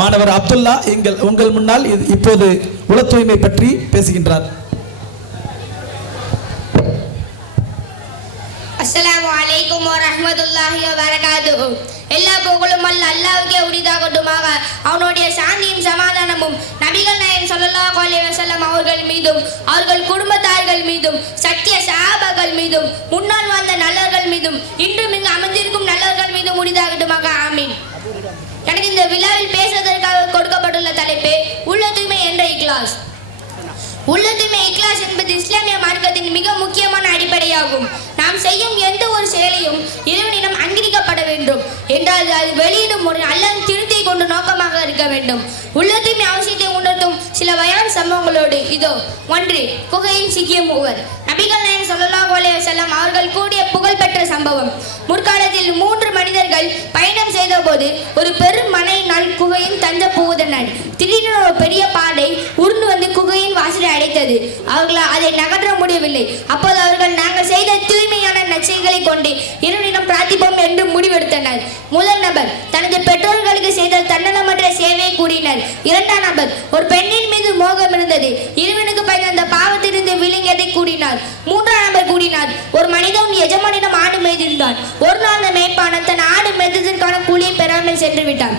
மாணவர் அப்துல்லா உங்கள் முன்னால் இப்போது உள தூய்மை பற்றி பேசுகின்றார். அஸ்ஸலாமு அலைக்கும் வரஹ்மத்துல்லாஹி வபரகாத்துஹு. எல்லா புகழும் அல்லாஹ்வுக்கே உரித்தாகட்டுமாக. அவனுடைய சாந்தியும் சமாதானமும் நபிகள் நாயகம் ஸல்லல்லாஹு அலைஹி வஸல்லம் அவர்கள் மீதும் அவர்கள் குடும்பத்தார்கள் மீதும் சத்திய சஹாபாக்கள் மீதும் முன்னால் வாழ்ந்த நல்லவர்கள் மீதும் இன்றும் இங்கு அமர்ந்திருக்கும் நல்லவர்கள் மீதும் உரித்தாகட்டுமாக. ஆமீன். எனக்கு இந்த விழாவில் பேசுவதற்காக கொடுக்கப்பட்டுள்ள தலைப்பு உள்ள தூய்மை என்ற இக்லாஸ். உள்ள தூய்மை இக்லாஸ் என்பது இஸ்லாமிய மார்க்கத்தின் மிக முக்கியமான அடிப்படையாகும். நாம் செய்யும் எந்த ஒரு செயலையும் இறைவனிடம் அங்கீகரிக்கப்பட வேண்டும் என்றால் அது வெளியிடும் ஒரு அல்லாஹ் திருப்தியை கொண்டு நோக்கமாக இருக்க வேண்டும். உள்ள தூய்மை அவசியத்தை உணர்த்தும் சில பயான் சம்பவங்களோடு இதோ. 1. குகையில் சிக்கிய மூவர். நபிகள் நாயகம் ஸல்லல்லாஹு அலைஹி வஸல்லம் அவர்கள் கூடிய புகழ்பெற்ற சம்பவம். முற்காலத்தில் 3 மனிதர்கள் பயணம் செய்த போது ஒரு பெரும் மழையினால் குகையின் தஞ்ச போவதனால் திடீரென ஒரு பெரிய பாடை உருண்டு வந்து குகையின் வாசலை அடைத்தது. அவர்களால் அதை நகற்ற முடியவில்லை. அப்போது அவர்கள் நாங்கள் செய்த தூய்மையான நற்செயல்களை கொண்டு இறைவனிடம் பிரார்த்திப்போம் என்று முடிவெடுத்தனர். முதல் நபர் தனது பெற்றோர்களுக்கு செய்த தன்னலமற்ற சேவையை கூறினர். 2ஆம் நபர் ஒரு பெண்ணின் மீது மோகம் இருந்தது, இறைவனுக்கு பயந்த அந்த பாவத்திலிருந்து விளங்கியதை கூறினார். 3ஆம் நபர் கூறினார், ஒரு மனிதன் எஜமானிடம் ஆடு மேய்ந்திருந்தான். ஒரு நாள் அந்த மேய்ப்பாளன் தன் ஆடு மேய்த்ததற்கான கூலியை பெறாமல் சென்று விட்டான்.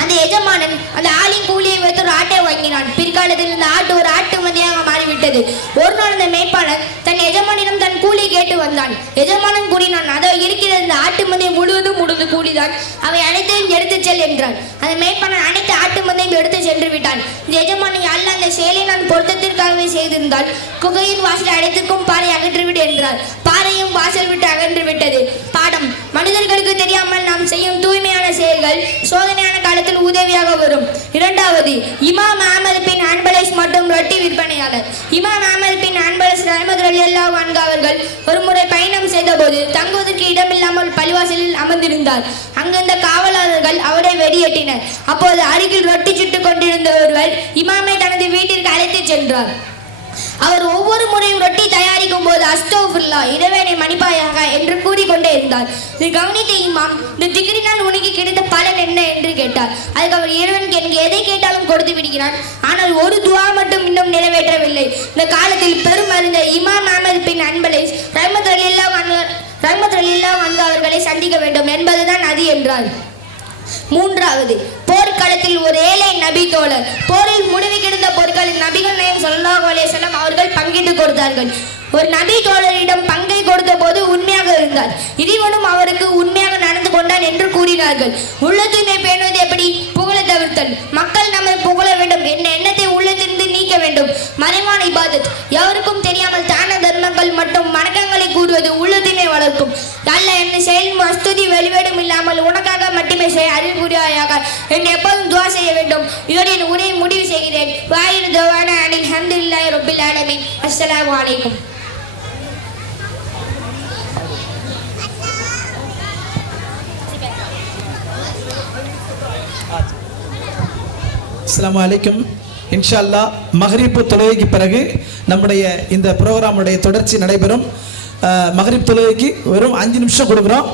அந்த எஜமானன் அந்த ஆளின் கூலியை வைத்து ஒரு ஆட்டை வாங்கினான். பிற்காலத்தில் இந்த ஆட்டு ஒரு ஆட்டு மந்தையாக மாறிவிட்டது. ஒரு நாள் அந்த மேய்ப்பாளன் தன் எஜமானிடம் தன் கூலியை கேட்டு வந்தான். எஜமானன் கூறினான், அதோ இருக்கிற இந்த ஆட்டு மந்தை முழுவதும் முடிந்து கூலிதான், அவை அனைத்தையும் எடுத்து செல் என்றான். அந்த மேய்ப்பாளன் அனைத்து ஆட்டு மந்தையும் எடுத்து சென்று விட்டான். இந்த எஜமானன் அல்ல அந்த செயலை நான் பொருத்தத்திற்காகவே செய்திருந்தால் குகையின் வாசலை அனைத்துக்கும் பாறை அகற்றிவிடு என்றார். பாறையும் வாசல் விட்டு அகன்று விட்டது. பாடம்: மனிதர்களுக்கு தெரியாமல் நாம் செய்யும் தூய்மையான செயல்கள் சோதனையான காலத்தில் உதவியாக வரும். 2வது, இமாம் அஹ்மத் பின் ஹன்பல் மற்றும் ரொட்டி விற்பனையாளர். இமாம் அஹ்மத் பின் ஹன்பல் ரஹ்மத்துல்லாஹி அன்ஹு அவர்கள் ஒரு முறை பயணம் செய்த போது தங்குவதற்கு இடமில்லாமல் பள்ளிவாசலில் அமர்ந்திருந்தார். அங்கிருந்த காவலாளர்கள் அவரை வெடியேற்றினர். அப்போது அருகில் ரொட்டி சுட்டுக் கொண்டிருந்த ஒருவர் இமாமை தனது வீட்டிற்கு அழைத்துச் சென்றார். அவர் ஒவ்வொரு முறையும் ரொட்டி தயாரிக்கும் போது அஸ்தோஃபிருல்லா, இறைவனை மன்னிப்பாயாக என்று கூறிக்கொண்டே இருந்தார். இது கவனித்த இமாம், இந்த திக்ரினால் உனக்கு கிடைத்த பலன் என்ன என்று கேட்டார். அதுக்கு அவர், இறைவனுக்கு எனக்கு எதை கேட்டாலும் கொடுத்து விடுகிறான், ஆனால் ஒரு துவா மட்டும் இன்னும் நிறைவேற்றவில்லை. இந்த காலத்தில் பெரும் அறிஞர் இமாம் அஹ்மத் பின் ஹன்பல் ரஹ்மத்துல்லாஹி அன்ஹு அவர்களை சந்திக்க வேண்டும் என்பதுதான் அது என்றார். 3வது, போர்க்களத்தில் ஒரு ஏழை நபி தோழர். போரில் முடிவு கிடந்த பொருட்களில் நபிகள் நாயகம் ஸல்லல்லாஹு அலைஹி வஸல்லம் அவர்கள் பங்கிட்டு கொடுத்தார்கள். ஒரு நபி தோழரிடம் பங்கை கொடுத்த போது உண்மையாக இருந்தார். இறைவனும் அவருக்கு உண்மையாக நடந்து கொண்டான் என்று கூறினார்கள். உள்ள தூய்மை பேணுவது எப்படி? புகழ தவிர்த்தல். மக்கள் நம்மை புகழ வேண்டும் என்ற எண்ணத்தை உள்ளத்திலிருந்து நீக்க வேண்டும். மறைவான இபாதத், எவருக்கும் தெரியாமல் தான தர்மங்கள் மற்றும் வணக்கங்களை கூறுவது உள்ள தூய்மை வளர்க்கும். அல்ல என் செயல் அஸ்துதி வெளிவேடும் இல்லாமல் உனக்காக மட்டுமே செய்ய அருள் புரிவாயாக என்று எப்போதும் துவா செய்ய வேண்டும். இதோடு என் உரையை முடிவு செய்கிறேன். வாயிரு தவானா அனில் ஹம்துலில்லாஹி ரப்பில் ஆலமீன். அஸ்ஸலாமு அலைக்கும். அஸ்ஸலாமு அலைக்கும். இன்ஷா அல்லாஹ் மக்ரிப் தொழுகைக்கு பிறகு நம்முடைய இந்த ப்ரோக்ராமுடைய தொடர்ச்சி நடைபெறும். மக்ரிப் தொழுகைக்கு வெறும் 5 நிமிஷம் கொடுக்குறோம்.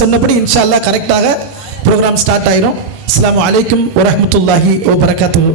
சொன்னபடி இன்ஷா அல்லாஹ் கரெக்டாக ப்ரோக்ராம் ஸ்டார்ட் ஆயிரும். அஸ்ஸலாமு அலைக்கும் வரஹ்மத்துல்லாஹி வபரகாத்துஹு.